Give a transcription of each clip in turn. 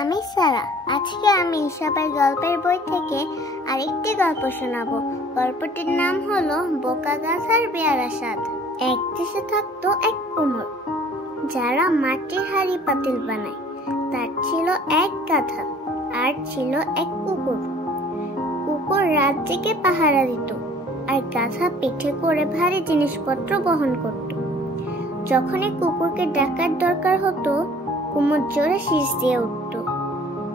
আমি সারা। আজকে আমি ঈশাবের গল্পের বই থেকে আরেকটি গল্প শোনাবো। গল্পটির নাম হলো বোকা গাধার পেয়ারা স্বাদ। এক দেশে থাকতো এক কুমোর, যারা মাটির হাড়ি পাতিল বানায়। তার ছিল এক গাধা আর ছিল এক কুকুর। কুকুর রাত জেগে পাহারা দিত আর গাধা পিঠে করে ভারী জিনিসপত্র বহন করত। যখনই কুকুরকে ডাকার দরকার হতো, কুমোর জোরে শীষ দিয়ে উঠত।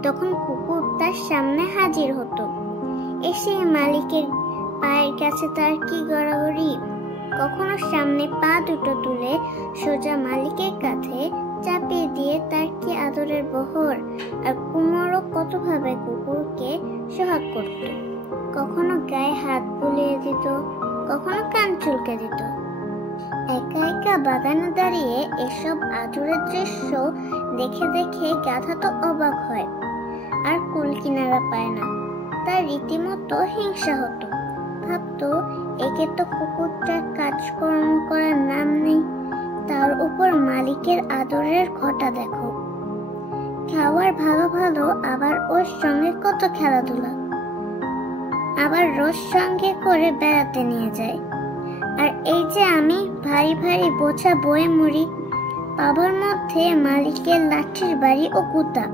তখন কুকুর তার সামনে হাজির হতো। এসে মালিকের পায়ের কাছে তার কি গড়াগড়ি। কখনো সামনে পা দুটো তুলে সোজা মালিকের কাঁধে চাপিয়ে দিয়ে তার কি আদরের বহর। আর কুমোরও কতভাবে কুকুরকে সোহাগ করত। কখনো গায়ে হাত বুলিয়ে দিত, কখনো কান চুলকে দিত। একা একা বাগানে দাঁড়িয়ে এসব আদরের দৃশ্য দেখে দেখে গাধা তো অবাক হয় আর কুল কিনারা পায় না। তার রীতিমতো হিংসা হতো। ভাবতো, একে তো কুকুরটার কাজকর্ম করার নাম নেই, তার উপর মালিকের আদরের ঘটা দেখো। খাওয়ার ভালো ভালো, আবার ওর সঙ্গে কত খেলাধুলা, আবার রোজ সঙ্গে করে বেড়াতে নিয়ে যায়। আর এই যে আমি ভারী ভারী বোঝা বয়ে মুড়ি, পাবার মধ্যে মালিকের লাঠির বাড়ি ও কুতা।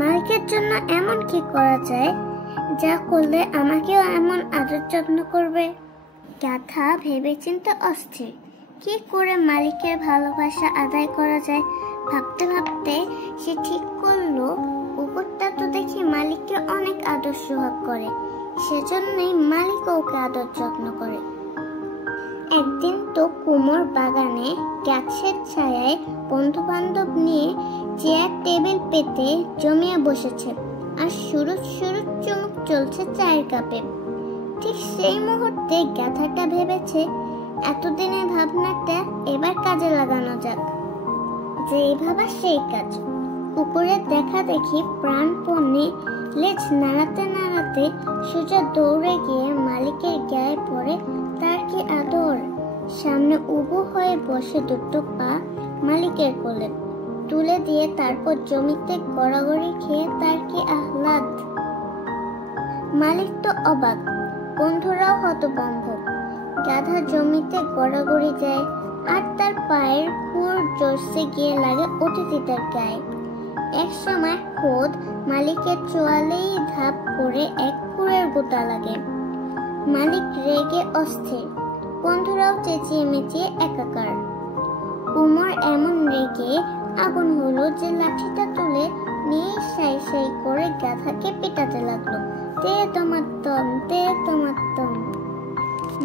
মালিকের জন্য এমন কি করা যায় যা করলে আমাকেও এমন আদর যত্ন করবে? গাধা ভেবেচিন্তে অস্থির, কি করে মালিকের ভালোবাসা আদায় করা যায়। ভাবতে ভাবতে সে ঠিক করলো, কুকুরটা তো দেখি মালিককে অনেক আদর সোহাগ করে, সেজন্যই মালিক ওকে আদর যত্ন করে। একদিন তো কুমোর বাগানে গাছের ছায়ায় বন্ধু বান্ধব নিয়ে চেয়ার টেবিল পেতে জমিয়ে বসেছে, আর সুরুৎ সুরুৎ চুমুক চলছে চায়ের কাপে। ঠিক সেই মুহূর্তে গাধাটা ভেবেছে, এতদিনের ভাবনাটা এবার কাজে লাগানো যাক। যেই ভাবা সেই কাজ। কুকুরের দেখা দেখি প্রাণপণে লেজ নাড়াতে নাড়াতে সোজা দৌড়ে গিয়ে মালিকের গায়ে পড়ে তার কি আদর। সামনে উবু হয়ে বসে দুটো পা মালিকের কোলে তুলে দিয়ে তারপর জমিতে গড়াগড়ি খেয়ে তার কি আহ্লাদ। মালিক তো অবাক, বন্ধুরাও হতভম্ব। গাধা জমিতে গড়াগড়ি যায় আর তার পায়ের খুর জোরসে গিয়ে লাগে অতিথিদের গায়ে। এক সময় খোদ মালিকের চোয়ালেই ধাপ করে এক খুরের গোটা লাগে। মালিক রেগে অস্থির, বন্ধুরাও চেঁচিয়ে মেচিয়ে একাকার। কুমোর এমন রেগে আগুন হলো যে লাঠিটা তুলে নিয়ে সাই সাই করে গাধাকে পেটাতে লাগলো। দে তোমার দম, দে তোমার দম।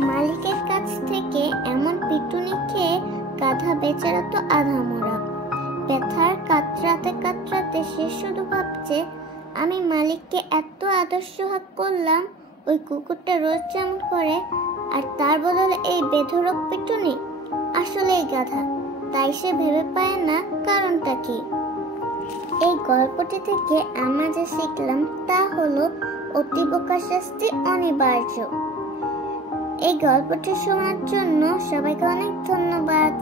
মালিকের কাছ থেকে এমন পিটুনি খেয়ে গাধা বেচারা তো আধা মরা। ব্যথার কাতরাতে কাতরাতে সে শুধু ভাবছে, আমি মালিককে এত আদর সোহাগ করলাম, ওই কুকুরটা রোজ যেমন করে, আর তার বদলে এই বেধড়ক পিটুনি। আসলে এই গাধা, তাই সে ভেবে পায় না কারণটা কি। এই গল্পটি থেকে আমরা যা শিখলাম তা হলো, অতি বোকা শাস্তি অনিবার্য। এই গল্পটি শোনার জন্য সবাইকে অনেক ধন্যবাদ।